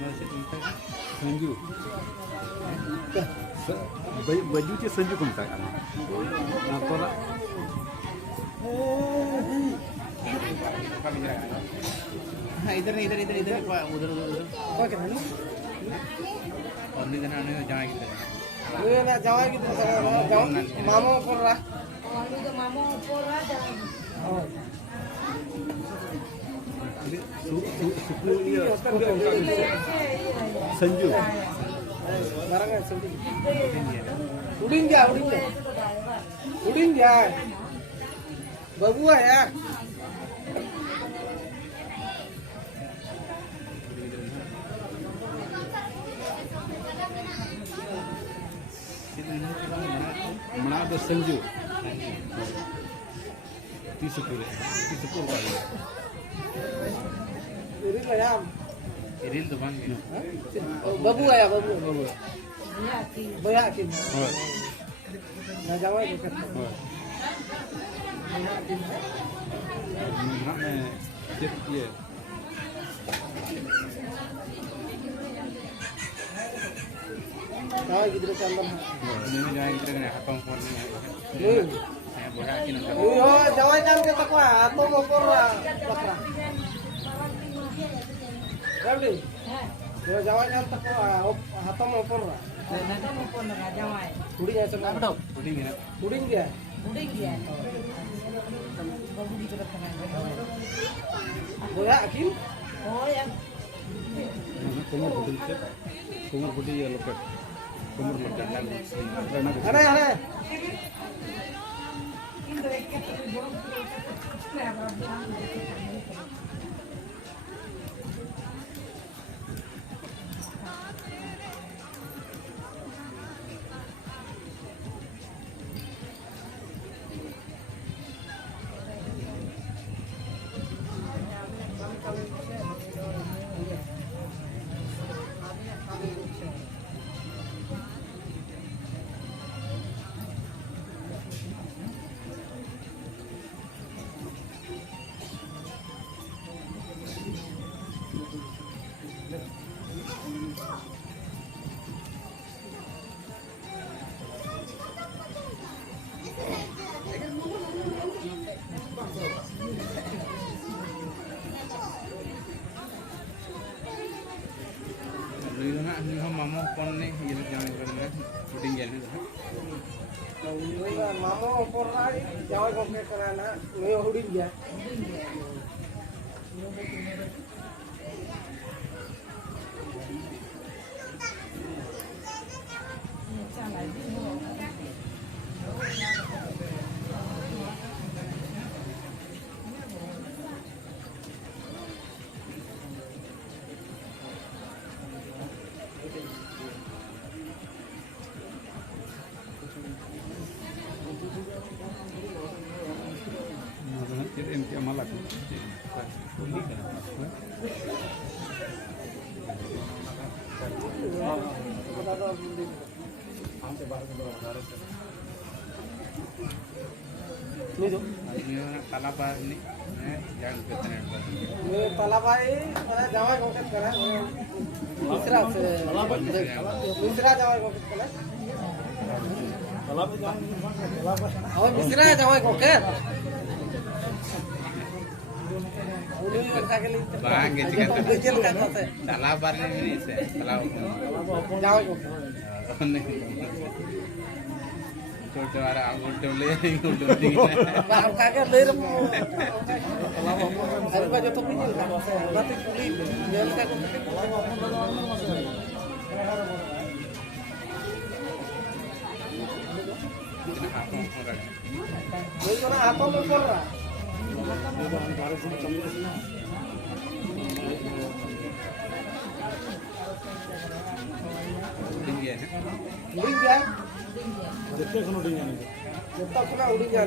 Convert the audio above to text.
संजू बजूचे संजू को मत हाँ इधर नहीं इधर इधर इधर उधर उधर उधर और नहीं देना नहीं जाए किधर ये ना जावा किधर जावा मामो ऊपर रहा संजू उड़ीन क्या बबुआ यार मना संजू तीसपुर रील तो बन गया बबू आया बबू भैया की ना जावा ये जावा किधर से अंदर नहीं जाए किधर नहीं हाथों पर नहीं नहीं बोला कि ना हो जावा जान के तकवा हाथों में ऊपर पकड़ा Gabi, dia Jawa yang teko hatam opor lah. Hatam opor lah Jawa. Uding ya senang. उड़ी गया Uding dia. Udah dia. Baru di tengah. Boya akin. Oh ya. कुमर बुटी ये लोग कुमर लोग Ada ada. हम मामो कौन नहीं ये लोग जाने कर रहे हैं शूटिंग गया नहीं Mama opor lah, Jawa kok kerana, ini uding dia. Jadi MT Amalak. तालाबार नहीं जान करते हैं Ini talabai, mana Jawa kok kerana, Misra se, Misra Jawa kok kerana. Oh Misra Jawa kok kerana. Uli kerja kali. bang gitu kan Kecil kan se. तालाबार नहीं से तालाब Jawa kok. छोटे वाला उल्टे उल्टे Baru kagak lerem. Hari baca tu pinjil kan. Berarti kuli dia kagak. Ini kena apa opor lah. उड़ी गया Uding dia. Jadi kan udah nyampe. Tetap kena uding dia.